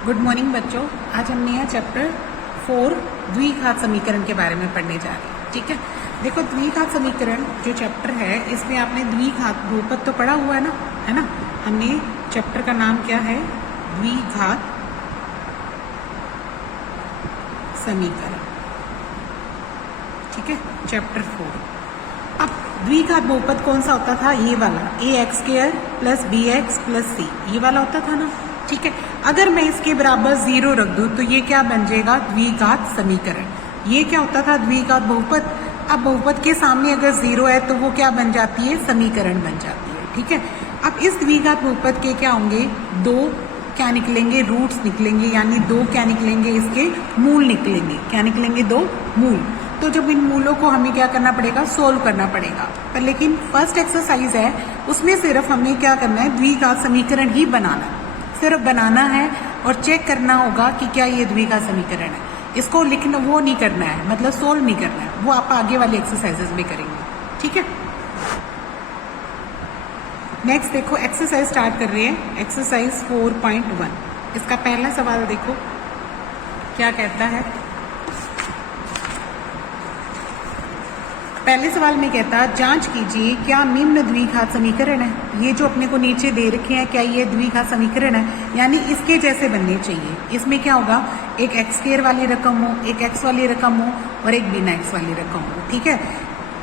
Good morning बच्चों। आज हमने यह चैप्टर 4 द्विघात समीकरण के बारे में पढ़ने जा रहे हैं। ठीक है, देखो द्विघात समीकरण जो चैप्टर है इसमें आपने द्विघात बहुपद तो पढ़ा हुआ है ना। हमने चैप्टर का नाम क्या है? द्विघात समीकरण। ठीक है, चैप्टर 4। अब द्विघात बहुपद कौन सा होता था? ये वाला ax² plus bx plus c, ये वाला होता था ना। ठीक है, अगर मैं इसके बराबर 0 रख दूं तो ये क्या बन जाएगा? द्विघात समीकरण। ये क्या होता था? द्विघात बहुपद। अब बहुपद के सामने अगर 0 है तो वो क्या बन जाती है? समीकरण बन जाती है। ठीक है, अब इस द्विघात बहुपद के क्या होंगे? दो क्या निकलेंगे? रूट्स निकलेंगे, यानी दो क्या निकलेंगे? इसके मूल निकलेंगे। क्या निकलेंगे? दो मूल। तो जब इन मूलों को हमें क्या करना पड़ेगा? सोल्व करना पड़ेगा। पर लेकिन फर्स्ट एक्सरसाइज है, उसमें सिर्फ हमें क्या करना है? द्विघात समीकरण ही बनाना है। सिर्फ बनाना है और चेक करना होगा कि क्या ये द्विघात समीकरण है। इसको लिखना वो नहीं करना है, मतलब सोल्व नहीं करना है, वो आप आगे वाली एक्सरसाइजेस में करेंगे। ठीक है, नेक्स्ट देखो एक्सरसाइज स्टार्ट कर रहे हैं। एक्सरसाइज 4.1। इसका पहला सवाल देखो क्या कहता है। पहले सवाल में कहता जांच कीजिए क्या निम्न द्विघात समीकरण है। ये जो अपने को नीचे दे रखे हैं, क्या ये द्विघात समीकरण है? यानी इसके जैसे बनने चाहिए। इसमें क्या होगा? एक x² वाली रकम हो, एक x वाली रकम हो और एक बिना x वाली रकम हो। ठीक है,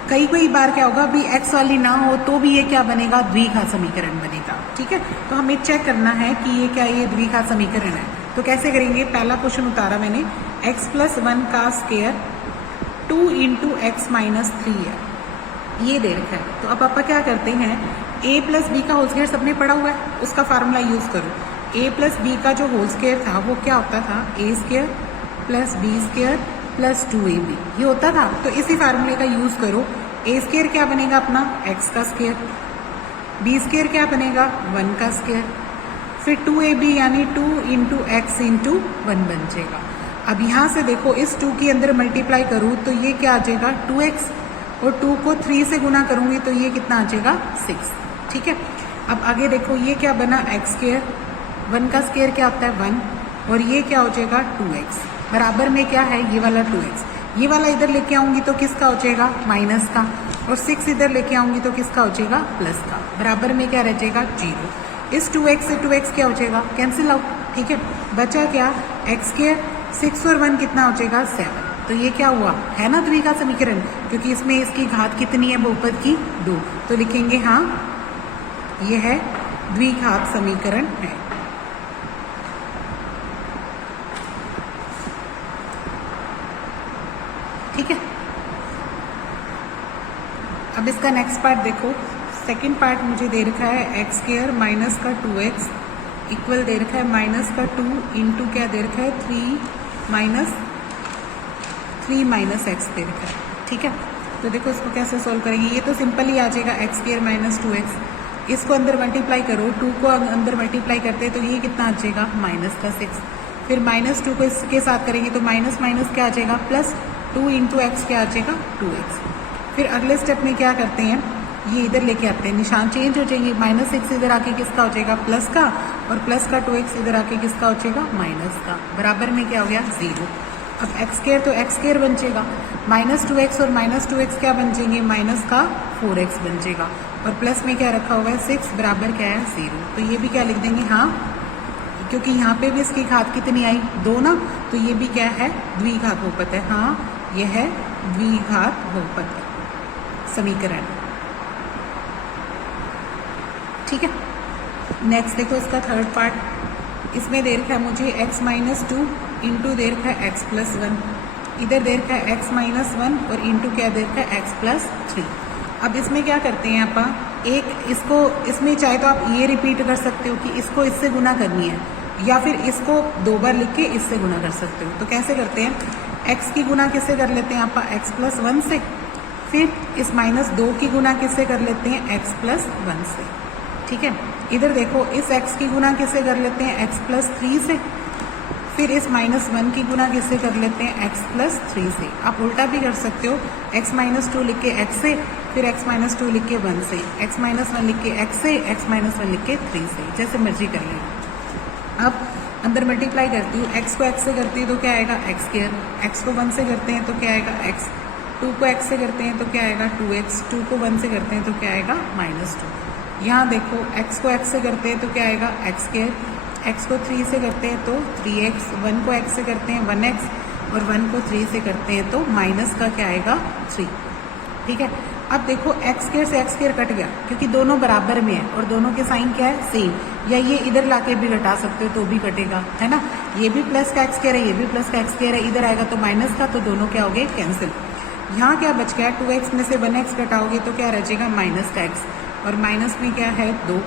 कई बार क्या होगा भी x वाली ना हो तो भी ये क्या बनेगा? द्विघात समीकरण बनेगा। ठीक है, तो हमें चेक करना है कि ये क्या ये द्विघात समीकरण है। तो कैसे करेंगे? पहला क्वेश्चन उतारा मैंने, x+1 का स्क्वायर 2 × x - 3 है, ये दे रखा है। तो अब पापा क्या करते हैं? a + b का होल स्क्वायर सबने पढ़ा हुआ है, उसका फार्मूला यूज करो। a + b का जो होल स्क्वायर था वो क्या होता था? a² + b² + 2ab, ये होता था। तो इसी फार्मूले का यूज करो। a² क्या बनेगा अपना? x का स्क्वायर। b² क्या बनेगा? 1 का स्क्वायर। फिर 2ab यानी 2 × x × 1 बन जाएगा। अब यहाँ से देखो इस 2 के अंदर मल्टीप्लाई करूँ तो ये क्या आ जाएगा? 2x, और 2 को 3 से गुना करूंगी तो ये कितना आ जाएगा? 6। ठीक है, अब आगे देखो ये क्या बना? x², 1 का स्क्वायर क्या होता है? 1, और ये क्या हो जाएगा? 2x। बराबर में क्या है? ये वाला 2x। ये वाला इधर लेके आऊंगी तो किसका हो जाएगा? माइनस का, और 6 इधर लेके आऊंगी तो किसका हो जाएगा? प्लस का। बराबर में क्या रह जाएगा? 0। इस 2x से 2x क्या हो जाएगा? Cancel out. ठीक है, बचा क्या? x², 6 और 1 कितना हो जाएगा? 7। तो ये क्या हुआ? है ना द्विघात समीकरण, क्योंकि इसमें इसकी घात कितनी है बहुपद की? 2। तो लिखेंगे हाँ ये है द्विघात समीकरण है। ठीक है, अब इसका नेक्स्ट पार्ट देखो। सेकंड पार्ट मुझे दे रखा है x² माइनस का 2x इक्वल दे रखा है माइनस का 2 इंटू क्या दे रखा है? 3 माइनस x दे रखा है। ठीक है, तो देखो इसको कैसे सोल्व करेंगे। ये तो सिंपल ही आ जाएगा x² - 2x। इसको अंदर मल्टीप्लाई करो, 2 को अंदर मल्टीप्लाई करते हैं तो ये कितना आ जाएगा? माइनस का 6। फिर -2 को इसके साथ करेंगे तो माइनस माइनस क्या आ जाएगा? प्लस 2 × x क्या आ जाएगा? 2x। फिर अगले स्टेप में क्या करते हैं? ये इधर लेके आते हैं, निशान चेंज हो जाएंगे। -6 इधर आके किसका हो जाएगा? प्लस का, और प्लस का 2x इधर आके किसका हो जाएगा? माइनस का। बराबर में क्या हो गया? 0। अब x² तो x² बन जाएगा, -2x और -2x क्या बन जाएंगे? माइनस का 4x बन जाएगा, और प्लस में क्या रखा हुआ है? 6। बराबर क्या है? 0। तो ये भी क्या लिख देंगे? हाँ, क्योंकि यहाँ पे भी इसकी घात कितनी आई? 2 ना, तो ये भी क्या है? द्विघात बहुपद है। हाँ, यह है द्विघात बहुपद समीकरण। ठीक है, नेक्स्ट देखो इसका थर्ड पार्ट। इसमें दे रखा है मुझे x - 2 इंटू दे रखा है x + 1, इधर दे रखा है x - 1 और इंटू क्या दे रखा है? x + 3। अब इसमें क्या करते हैं आप? एक इसको इसमें चाहे तो आप ये रिपीट कर सकते हो कि इसको इससे गुना करनी है, या फिर इसको 2 बार लिख के इससे गुना कर सकते हो। तो कैसे करते हैं? x की गुना किससे कर लेते हैं आप? x + 1 से। फिर इस -2 की गुना किससे कर लेते हैं? x + 1 से। ठीक है, इधर देखो इस x की गुना किससे कर लेते हैं? x + 3 से। फिर इस -1 की गुना किससे कर लेते हैं? x + 3 से। आप उल्टा भी कर सकते हो, x - 2 लिख के x से, फिर x - 2 लिख के 1 से, x - 1 लिख के x से, x - 1 लिख के 3 से, जैसे मर्जी कर लें। अब अंदर मल्टीप्लाई करती हूँ, x को x से करती हूँ तो क्या आएगा एक्स स्क्वायर, x को 1 से करते हैं तो क्या आएगा x, 2 को x से करते हैं तो क्या आएगा 2x, 2 को 1 से करते हैं तो क्या आएगा -2। यहाँ देखो x को x से करते हैं तो क्या आएगा एक्स स्क्वायर, x को 3 से करते हैं तो 3x, 1 को x से करते हैं 1x और 1 को 3 से करते हैं तो माइनस का क्या आएगा 3। ठीक है, अब देखो एक्स स्क्वायर से एक्स स्क्वायर कट गया क्योंकि दोनों बराबर में है और दोनों के साइन क्या है सेम, या ये इधर लाके भी घटा सकते हो तो भी कटेगा, है ना। ये भी प्लस का एक्स स्क्वायर है, ये भी प्लस का एक्स स्क्वायर है, इधर आएगा तो माइनस का, तो दोनों क्या हो गए कैंसिल। यहाँ क्या बच गया 2x में से 1x घटाओगे तो क्या रचेगा माइनस का x, और माइनस में क्या है 2,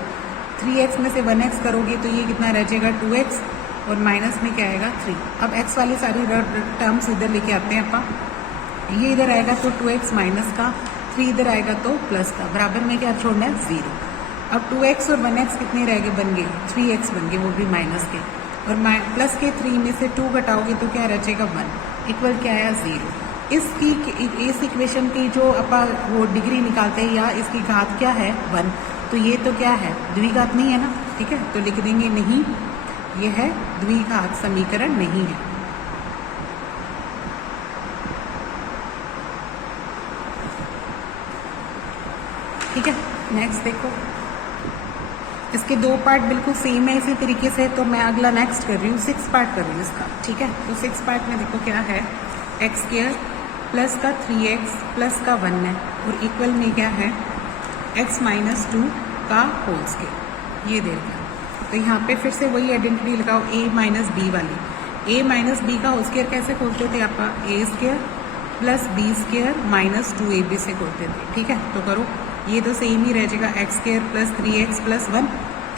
3x में से 1x करोगे तो ये कितना रह जाएगा 2x और माइनस में क्या आएगा 3। अब x वाली सारी टर्म्स इधर लेके आते हैं अपन, ये इधर आएगा तो 2x माइनस का, 3 इधर आएगा तो प्लस का, बराबर में क्या छोड़ना है 0। अब 2x और 1x कितने रह गए बन गए 3x बन गए, वो भी माइनस के, और प्लस के 3 में से 2 घटाओगे तो क्या रचेगा 1, इक्वल क्या आया 0। इस इक्वेशन की जो अपन वो डिग्री निकालते हैं या इसकी घात क्या है 1, तो ये तो क्या है द्विघात नहीं है ना। ठीक है, तो लिख देंगे नहीं, ये है द्विघात समीकरण नहीं है। ठीक है, नेक्स्ट देखो, इसके 2 पार्ट बिल्कुल सेम है इसी तरीके से, तो मैं अगला नेक्स्ट कर रही हूँ 6 पार्ट कर रही हूँ इसका। ठीक है, तो 6 पार्ट में देखो क्या है, एक्स स्क्वायर प्लस का 3x प्लस का 1 है और इक्वल में क्या है x -2 का होल स्क्वायर, ये दे रखा। तो यहाँ पे फिर से वही आइडेंटिटी लगाओ a - b वाली, a - b का होल स्क्वायर कैसे खोलते थे आप, a square plus b square -2ab से खोलते थे। ठीक है, तो करो, ये तो सेम ही रह जाएगा x square plus 3x plus 1,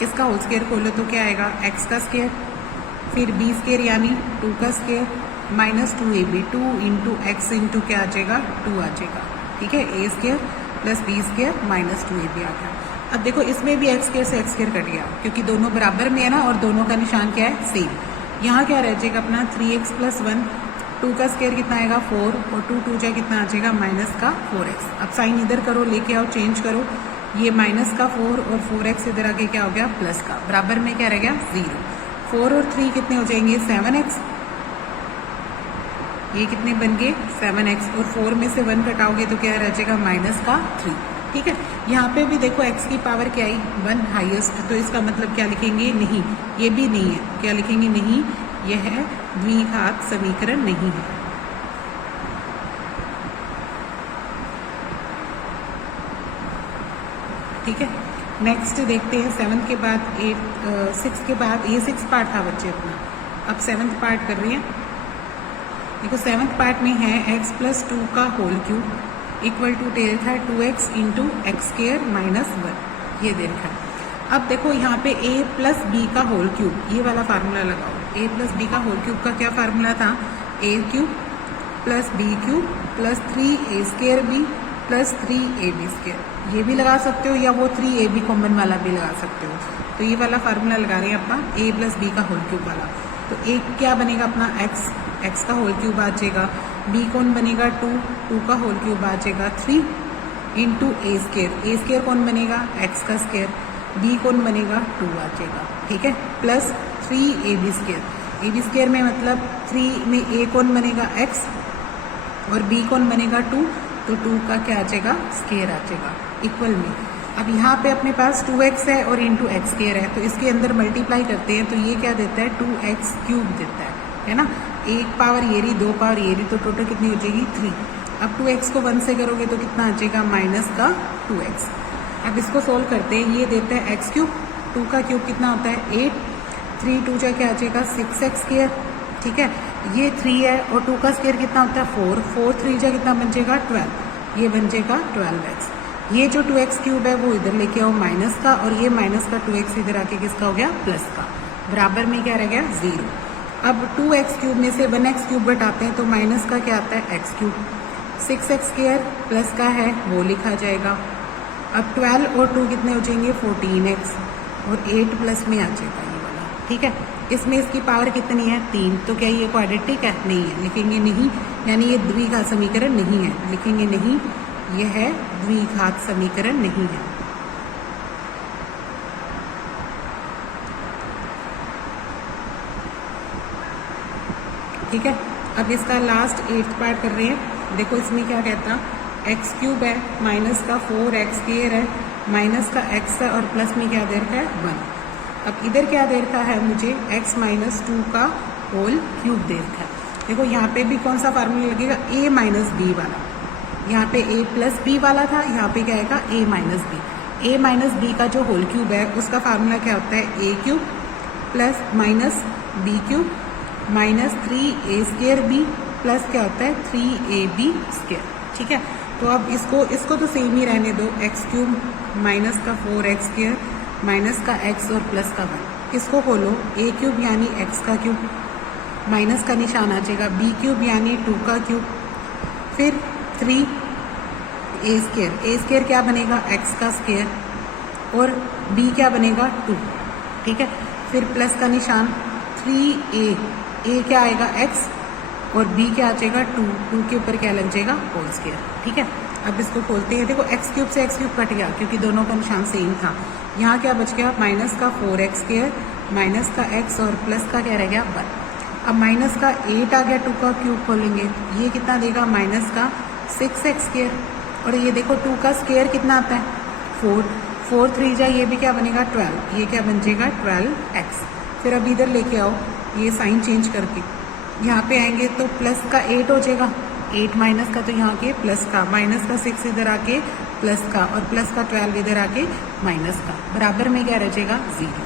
इसका होल स्क्वायर खोलो तो क्या आएगा x का स्क्वायर, फिर b स्क्वायर यानी 2 का square -2ab, 2 into x into क्या आ जाएगा 2 आ जाएगा। ठीक है, a square plus b square -2ab आ गया। अब देखो इसमें भी एक्स स्क्वायर से एक्स स्क्वायर कट गया क्योंकि दोनों बराबर में है ना, और दोनों का निशान क्या है सेम। यहाँ क्या रह जाएगा अपना 3x प्लस 1, 2 का स्क्वायर कितना आएगा 4 और 2 2 जा कितना आ जाएगा माइनस का 4x। अब साइन इधर करो, लेके आओ, चेंज करो, ये माइनस का 4 और 4x इधर आके क्या हो गया प्लस का, बराबर में क्या रह गया 0। 4 और 3 कितने हो जाएंगे 7x, ये कितने बन गए 7x, और 4 में से 1 घटाओगे तो क्या रह जाएगा माइनस का 3। ठीक है, यहाँ पे भी देखो x की पावर क्या आई 1 हाईएस्ट, तो इसका मतलब क्या लिखेंगे नहीं, ये भी नहीं है, क्या लिखेंगे नहीं, यह द्विघात समीकरण नहीं है। ठीक है, नेक्स्ट देखते हैं 7 के बाद 6 के बाद, ये 6 पार्ट था बच्चे अपना, अब 7th पार्ट कर रही हैं। देखो 7th पार्ट में है x प्लस 2 का होल क्यूब इक्वल टू दे रखा है 2x इंटू एक्स स्क्वायर -1, ये दे रखा है। अब देखो यहाँ पे a प्लस बी का होल क्यूब, ये वाला फार्मूला लगाओ, a प्लस बी का होल क्यूब का क्या फार्मूला था, a cube plus B cube plus 3a square B plus 3ab square, ये भी लगा सकते हो या वो 3ab कॉमन वाला भी लगा सकते हो। तो ये वाला फार्मूला लगा रहे हैं अपना a प्लस बी का होल क्यूब वाला, तो एक क्या बनेगा अपना x का होल क्यूब आ जाएगा, b कौन बनेगा 2 का होल क्यूब आ जाएगा 3 इंटू a स्क्वायर कौन बनेगा x का स्क्वायर, b कौन बनेगा 2 आ जाएगा। ठीक है, प्लस 3ab स्क्वायर में मतलब 3 में a कौन बनेगा x और b कौन बनेगा 2, तो 2 का क्या आ जाएगा स्क्वायर आ जाएगा इक्वल में। अब यहाँ पे अपने पास 2x है और इंटू एक्स स्क्वायर है, तो इसके अंदर मल्टीप्लाई करते हैं तो ये क्या देता है 2x क्यूब देता है ना, एक पावर ये रही 2 पावर ये रही, तो टोटल कितनी हो जाएगी 3। अब 2x को 1 से करोगे तो कितना आ जाएगा माइनस का 2x। अब इसको सोल्व करते हैं, ये देता है x क्यूब, 2 का क्यूब कितना होता है 8, 3 2 जा क्या आ जाएगा 6x स्क्वायर। ठीक है, ये 3 है और 2 का स्क्वायर कितना होता है 4, 4 3 जा कितना बन जाएगा 12, ये बन जाएगा 12x। ये जो 2x क्यूब है वो इधर लेके आओ माइनस का, और ये माइनस का 2x इधर आके किसका हो गया प्लस का, बराबर में क्या रह गया 0। अब 2x क्यूब में से 1x क्यूब घटाते हैं तो माइनस का क्या आता है x cube, 6x square plus का है वो लिखा जाएगा। अब 12 और 2 कितने हो जाएंगे 14x और 8 प्लस में आ जाएगा ये वाला। ठीक है, इसमें इसकी पावर कितनी है 3, तो क्या ये क्वाड्रेटिक है नहीं है, लिखेंगे नहीं, यानी ये द्विघात समीकरण नहीं है, लिखेंगे नहीं, यह है द्विघात समीकरण नहीं है। ठीक है। अब इसका लास्ट 8th पार्ट कर रहे हैं। देखो इसमें क्या कहता, एक्स क्यूब है, माइनस का 4x स्क्वायर है, माइनस का x है और प्लस में क्या दे रखा है 1। अब इधर क्या दे रखा है मुझे, x माइनस 2 का होल क्यूब दे रखा है। देखो यहाँ पे भी कौन सा फार्मूला लगेगा, a माइनस बी वाला। यहाँ पे a प्लस बी वाला था, यहाँ पे क्या आएगा a minus B. a minus B का जो होल क्यूब है उसका फार्मूला क्या होता है, a cube plus minus B cube minus 3a square B plus क्या होता है 3ab स्क्वायर। ठीक है, तो अब इसको तो सेम ही रहने दो, एक्स क्यूब माइनस का 4x स्क्वायर माइनस का x और प्लस का 1। इसको खोलो, a क्यूब यानी x का क्यूब माइनस का निशान आ जाएगा, b क्यूब यानी 2 का क्यूब, फिर 3a स्क्वायर। a स्क्वायर क्या बनेगा, x का स्क्वायर और b क्या बनेगा 2। ठीक है, फिर प्लस का निशान 3a क्या आएगा x और b क्या आ जाएगा 2 के ऊपर क्या लग जाएगा होल स्क्वायर। ठीक है, अब इसको खोलते हैं। देखो एक्स क्यूब से एक्स क्यूब कट गया क्योंकि दोनों का निशान सेम था। यहाँ क्या बच गया, माइनस का 4x स्क्वायर माइनस का x और प्लस का क्या रह गया 1। अब माइनस का 8 आ गया, 2 का क्यूब खोलेंगे, ये कितना देगा माइनस का 6x स्क्वायर और ये देखो 2 का स्क्वायर कितना आता है 4 3 जा, ये भी क्या बनेगा 12, ये क्या बन जाएगा 12x। फिर अब इधर लेके आओ, ये साइन चेंज करके यहाँ पे आएंगे तो प्लस का 8 हो जाएगा, 8 माइनस का तो यहाँ के प्लस का, माइनस का 6 इधर आके प्लस का और प्लस का 12 इधर आके माइनस का, बराबर में क्या रह जाएगा 0।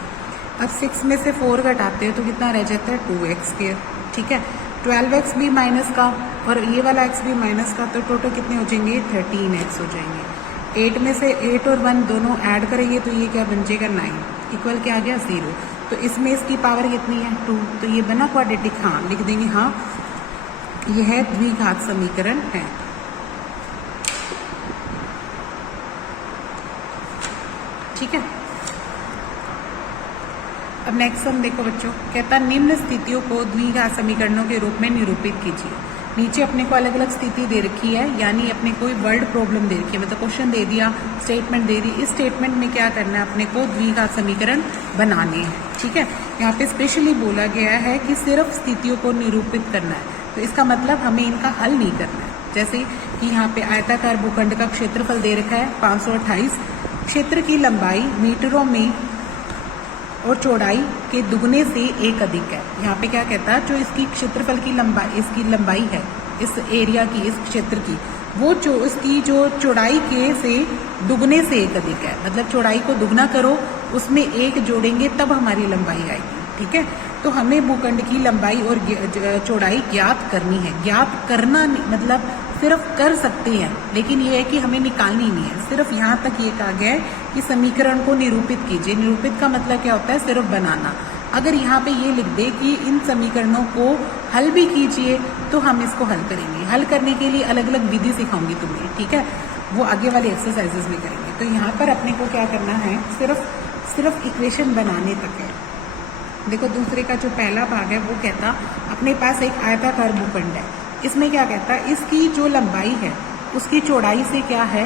अब 6 में से 4 घटाते हो तो कितना रह जाता है 2x स्क्वायर। ठीक है, 12x भी माइनस का और ये वाला x भी माइनस का, तो टोटल कितने हो जाएंगे 13x हो जाएंगे। 8 में से 8 और 1 दोनों ऐड करेंगे तो ये क्या बन जाएगा 9 इक्वल क्या आ गया 0। तो इसमें इसकी पावर कितनी है 2, तो ये बना क्वाड्रेटिक, हाँ लिख देंगे, हाँ यह द्विघात समीकरण है। ठीक है, अब नेक्स्ट हम देखो बच्चों, कहता निम्न स्थितियों को द्विघात समीकरणों के रूप में निरूपित कीजिए। नीचे अपने को अलग अलग स्थिति दे रखी है, यानी अपने कोई वर्ड प्रॉब्लम दे रखी है, मतलब क्वेश्चन दे दिया, स्टेटमेंट दे दी, इस स्टेटमेंट में क्या करना है अपने को द्विघात समीकरण बनाने हैं। ठीक है, यहाँ पे स्पेशली बोला गया है कि सिर्फ स्थितियों को निरूपित करना है, तो इसका मतलब हमें इनका हल नहीं करना है। जैसे कि यहाँ पे आयताकार भूखंड का क्षेत्रफल दे रखा है 528, क्षेत्र की लंबाई मीटरों में और चौड़ाई के दुगने से 1 अधिक है। यहाँ पे क्या कहता है, जो इसकी क्षेत्रफल की लंबाई, इसकी लंबाई है इस एरिया की, इस क्षेत्र की, वो इसकी जो चौड़ाई के से दुगने से 1 अधिक है। मतलब चौड़ाई को दुगना करो, उसमें 1 जोड़ेंगे तब हमारी लंबाई आएगी। ठीक है, तो हमें भूखंड की लंबाई और चौड़ाई ज्ञात करनी है। ज्ञात करना मतलब सिर्फ कर सकते हैं, लेकिन ये है कि हमें निकालनी नहीं है। सिर्फ यहाँ तक ये कहा गया है कि समीकरण को निरूपित कीजिए। निरूपित का मतलब क्या होता है, सिर्फ बनाना। अगर यहाँ पे ये लिख दे कि इन समीकरणों को हल भी कीजिए तो हम इसको हल करेंगे। हल करने के लिए अलग अलग विधि सिखाऊंगी तुम्हें, ठीक है, वो आगे वाली एक्सरसाइजेस में करेंगे। तो यहाँ पर अपने को क्या करना है, सिर्फ इक्वेशन बनाने तक है। देखो दूसरे का जो पहला भाग है वो कहता अपने पास एक आयताकार भूखंड है, इसमें क्या कहता है, इसकी जो लंबाई है उसकी चौड़ाई से क्या है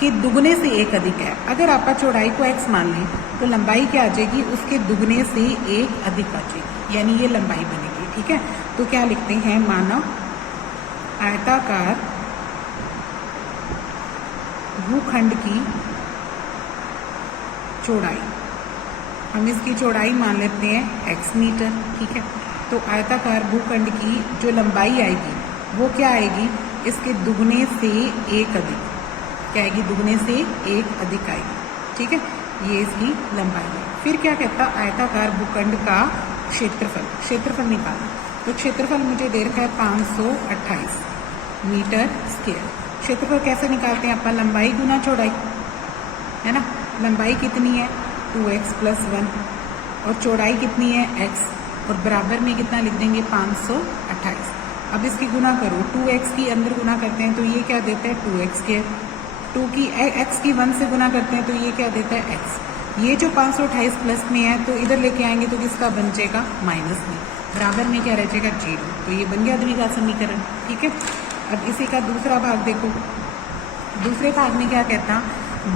कि दुगने से 1 अधिक है। अगर आप चौड़ाई को x मान लें तो लंबाई क्या आ जाएगी, उसके दुगने से 1 अधिक आ जाएगी, यानी ये लंबाई बनेगी। ठीक है, तो क्या लिखते हैं, माना आयताकार भूखंड की चौड़ाई, हम इसकी चौड़ाई मान लेते हैं x मीटर। ठीक है, तो आयताकार भूखंड की जो लंबाई आएगी वो क्या आएगी, इसके दुगने से 1 अधिक, क्या आएगी, दुगने से 1 अधिक आएगी। ठीक है, ये इसकी लंबाई है। फिर क्या कहता, आयताकार भूखंड का क्षेत्रफल निकालना। तो क्षेत्रफल मुझे दे रखा है 528 मीटर स्क्वायर। क्षेत्रफल कैसे निकालते हैं, अपन लंबाई गुना चौड़ाई, है ना। लंबाई कितनी है 2x + 1 और चौड़ाई कितनी है x, और बराबर में कितना लिख देंगे 528। अब इसकी गुना करो, 2x की अंदर गुना करते हैं तो ये क्या देता है 2x स्क्वायर, 2 की x की 1 से गुना करते हैं तो ये क्या देता है x। ये जो 528 प्लस में है तो इधर लेके आएंगे तो किसका बन जाएगा माइनस में, बराबर में क्या रह जाएगा 0। तो ये बन गया द्विघात समीकरण। ठीक है, अब इसी का दूसरा भाग देखो। दूसरे भाग में क्या कहता,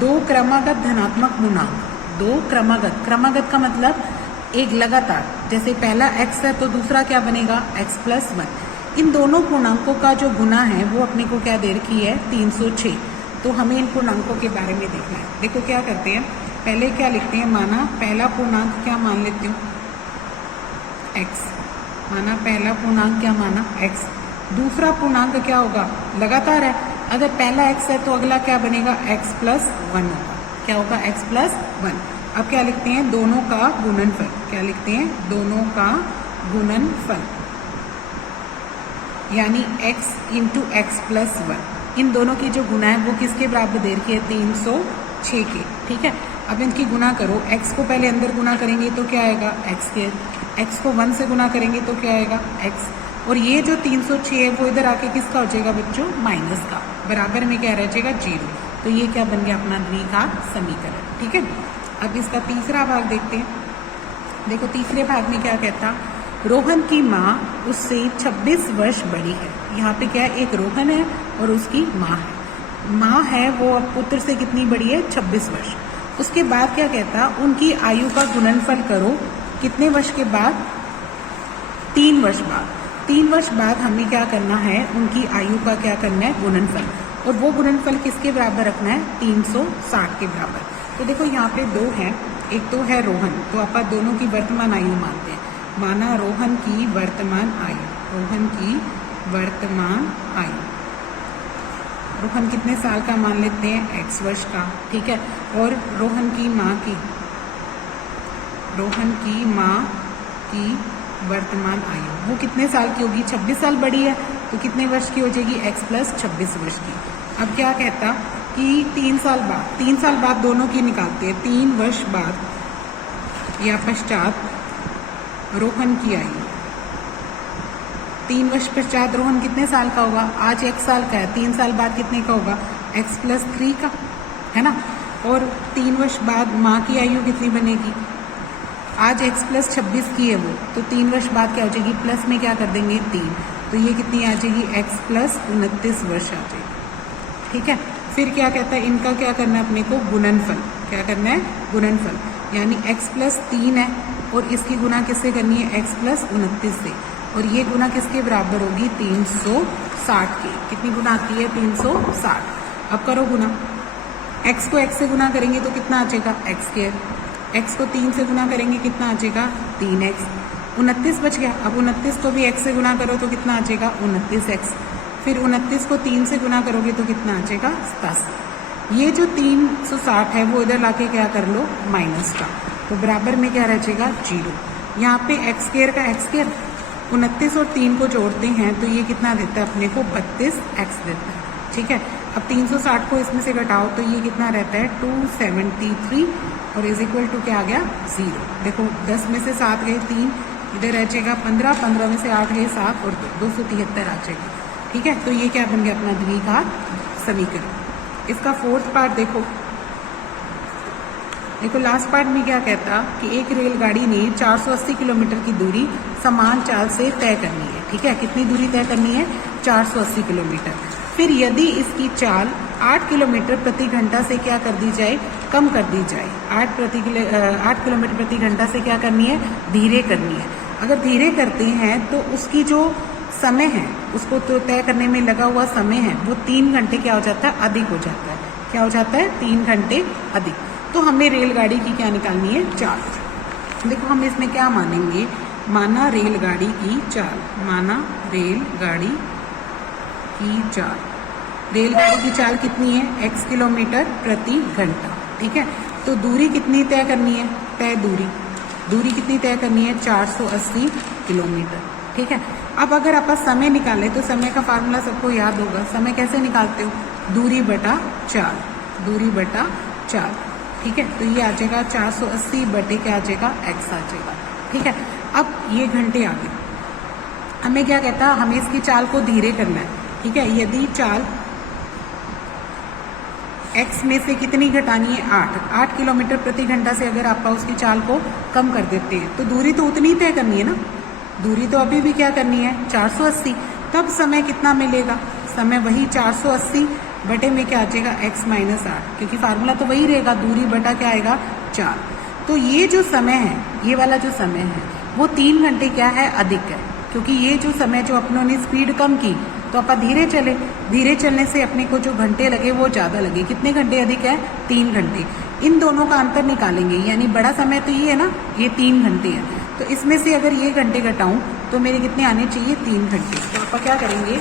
2 क्रमागत धनात्मक गुणांक, 2 क्रमागत का मतलब एक लगातार, जैसे पहला x है तो दूसरा क्या बनेगा x+1। इन दोनों पूर्णांकों का जो गुना है वो अपने को क्या दे रखी है 306। तो हमें इन पूर्णांकों के बारे में देखना है। देखो क्या करते हैं, पहले क्या लिखते हैं, माना पहला पूर्णांक क्या मान लेती हूँ x, माना पहला पूर्णांक क्या माना x, दूसरा पूर्णांक क्या होगा लगातार है, अगर पहला x है तो अगला क्या बनेगा x+1 होगा। क्या होगा x+1। अब क्या लिखते हैं, दोनों का गुणनफल। क्या लिखते हैं, दोनों का गुणनफल यानी x इंटू x+1। इन दोनों की जो गुना है वो किसके बराबर दे रखी है 306 के। ठीक है, अब इनकी गुना करो, x को पहले अंदर गुना करेंगे तो क्या आएगा x², x को 1 से गुना करेंगे तो क्या आएगा x, और ये जो 306 है वो इधर आके किसका हो जाएगा बच्चों माइनस का, बराबर में क्या रह जाएगा 0। तो ये क्या बन गया अपना द्विघात समीकरण। ठीक है, अब इसका तीसरा भाग देखते हैं। देखो तीसरे भाग में क्या कहता, रोहन की माँ उससे 26 वर्ष बड़ी है। यहाँ पे क्या है, एक रोहन है और उसकी माँ है। माँ है वो अब पुत्र से कितनी बड़ी है 26 वर्ष। उसके बाद क्या कहता, उनकी आयु का गुणनफल करो कितने वर्ष के बाद 3 वर्ष बाद। 3 वर्ष बाद हमें क्या करना है, उनकी आयु का क्या करना है गुणनफल, और वो गुणनफल किसके बराबर रखना है 360 के बराबर। तो देखो यहाँ पे दो हैं, एक तो है रोहन, तो आप दोनों की वर्तमान आयु मानते हैं। माना रोहन की वर्तमान आयु, रोहन की वर्तमान आयु, रोहन कितने साल का मान लेते हैं x वर्ष का। ठीक है, और रोहन की माँ की वर्तमान आयु वो कितने साल की होगी 26 साल बड़ी है, तो कितने वर्ष की हो जाएगी x+26 वर्ष की। अब क्या कहता कि 3 साल बाद दोनों की निकालते हैं। 3 वर्ष बाद या पश्चात रोहन की आयु, 3 वर्ष पश्चात रोहन कितने साल का होगा, आज 1 साल का है, 3 साल बाद कितने का होगा x+3 का, है ना। और 3 वर्ष बाद माँ की आयु कितनी बनेगी, आज x+26 की है वो, तो 3 वर्ष बाद क्या हो जाएगी, प्लस में क्या कर देंगे 3, तो ये कितनी आ जाएगी x+29 वर्ष आ जाएगी। ठीक है, फिर क्या कहता है, इनका क्या करना है अपने को गुणनफल। क्या करना है गुणनफल, यानी x+3 है और इसकी गुना किससे करनी है x+29 से, और ये गुना किसके बराबर होगी 360 के। कितनी गुना आती है 360। अब करो गुना, x को x से गुना करेंगे तो कितना आ जाएगा x², x को 3 से गुना करेंगे कितना आ जाएगा 3x, 29 बच गया। अब 29 को भी x से गुना करो तो कितना आ जाएगा 29x, फिर 29 को 3 से गुना करोगे तो कितना आ जाएगा 87। ये जो 360 है वो इधर लाके क्या कर लो माइनस का, तो बराबर में क्या रह जाएगा 0। यहाँ पे x² का x², 29 और 3 को जोड़ते हैं तो ये कितना देता है अपने को 32x देता है। ठीक है, अब 360 को इसमें से घटाओ तो ये कितना रहता है 273, और इज इक्वल टू क्या आ गया 0। देखो 10 में से 7 गए 3, इधर रह जाएगा 15, 15 में से 8 गए 7 और 273 आ जाएगा। ठीक है, तो ये क्या बन गया अपना द्विघात समीकरण। इसका 4th पार्ट देखो, लास्ट पार्ट में क्या कहता कि एक रेलगाड़ी ने 480 किलोमीटर की दूरी समान चाल से तय करनी है। ठीक है, कितनी दूरी तय करनी है 480 किलोमीटर। फिर यदि इसकी चाल 8 किलोमीटर प्रति घंटा से क्या कर दी जाए, कम कर दी जाए, 8 किलोमीटर प्रति घंटा से क्या करनी है धीरे करनी है। अगर धीरे करते हैं तो उसकी जो समय है, उसको तो तय करने में लगा हुआ समय है वो 3 घंटे क्या हो जाता है अधिक हो जाता है। क्या हो जाता है 3 घंटे अधिक। तो हमें रेलगाड़ी की क्या निकालनी है चाल। देखो हम इसमें क्या मानेंगे, माना रेलगाड़ी की चाल, माना रेलगाड़ी की चाल, रेलगाड़ी की चाल कितनी है x किलोमीटर प्रति घंटा। ठीक है, तो दूरी कितनी तय करनी है, तय दूरी कितनी तय करनी है 480 किलोमीटर। ठीक है, अब अगर आप समय निकालें तो समय का फार्मूला सबको याद होगा। समय कैसे निकालते हो, दूरी बटा चाल। ठीक है, तो ये आ जाएगा 480 बटे क्या आ जाएगा x आ जाएगा। ठीक है, अब ये घंटे आ गए। हमें क्या कहता है, हमें इसकी चाल को धीरे करना है। ठीक है, यदि चाल x में से कितनी घटानी है 8 किलोमीटर प्रति घंटा से अगर आप उसकी चाल को कम कर देते हैं तो दूरी तो उतनी तय करनी है ना, दूरी तो अभी भी क्या करनी है 480। तब समय कितना मिलेगा, समय वही 480 बटे में क्या आ जाएगा x - 8, क्योंकि फार्मूला तो वही रहेगा, दूरी बटा क्या आएगा 4। तो ये जो समय है, ये वाला जो समय है वो 3 घंटे क्या है, अधिक है, क्योंकि ये जो समय जो अपनों ने स्पीड कम की तो अपन धीरे चले, धीरे चलने से अपने को जो घंटे लगे वो ज़्यादा लगे। कितने घंटे अधिक है, 3 घंटे। इन दोनों का अंतर निकालेंगे, यानी बड़ा समय तो ये है ना, ये 3 घंटे है, तो इसमें से अगर ये घंटे घटाऊं तो मेरे कितने आने चाहिए, 3 घंटे। तो आप क्या करेंगे,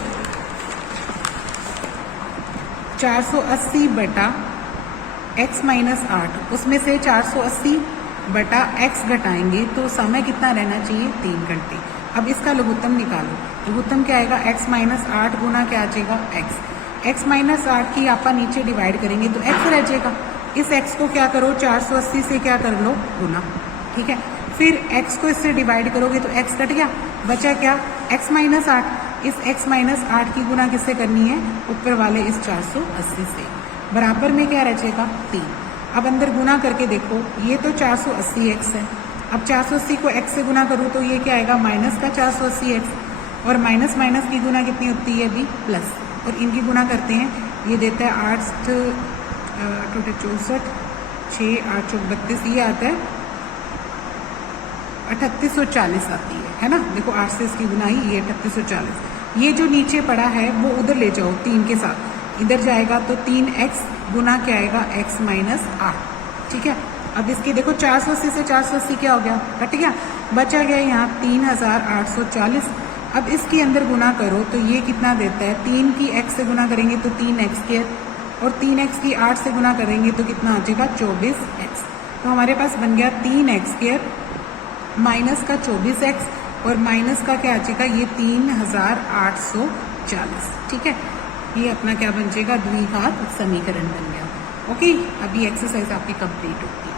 480 बटा x माइनस 8, उसमें से 480 बटा x घटाएंगे तो समय कितना रहना चाहिए, 3 घंटे। अब इसका लघुत्तम निकालो, लघुत्तम क्या आएगा, x माइनस 8 गुना क्या आ जाएगा, x माइनस 8 की आप नीचे डिवाइड करेंगे तो x रह जाएगा। इस x को क्या करो, 480 से क्या कर लो, गुना, ठीक है। फिर x को इससे डिवाइड करोगे तो x कट गया, बचा क्या, x माइनस 8। इस x माइनस 8 की गुना किससे करनी है, ऊपर वाले इस 480 से, बराबर में क्या रचेगा, 3। अब अंदर गुना करके देखो, ये तो 480x है, अब 480 को x से गुना करूँ तो ये क्या आएगा, माइनस का 480x, और माइनस माइनस की गुना कितनी होती है अभी, प्लस, और इनकी गुना करते हैं, ये देता है 8 टोटल 64, 6 8 32, ये आता है 3840 आती है ना। देखो 8 से इसकी गुना ही, ये 3840। ये जो नीचे पड़ा है वो उधर ले जाओ, 3 के साथ इधर जाएगा तो 3x गुना क्या आएगा, x माइनस 8, ठीक है। अब इसकी देखो 480 से 480 क्या हो गया, कट गया, बचा गया यहाँ 3840। अब इसके अंदर गुना करो तो ये कितना देता है, 3 की x से गुना करेंगे तो 3x², और 3x की 8 से गुना करेंगे तो कितना आ जाएगा, 24x। तो हमारे पास बन गया 3x² माइनस का 24x, और माइनस का क्या आ जाएगा, ये 3840, ठीक है। ये अपना क्या बन जाएगा, द्विघात समीकरण बन गया। ओके, अभी एक्सरसाइज आपकी कंप्लीट होगी।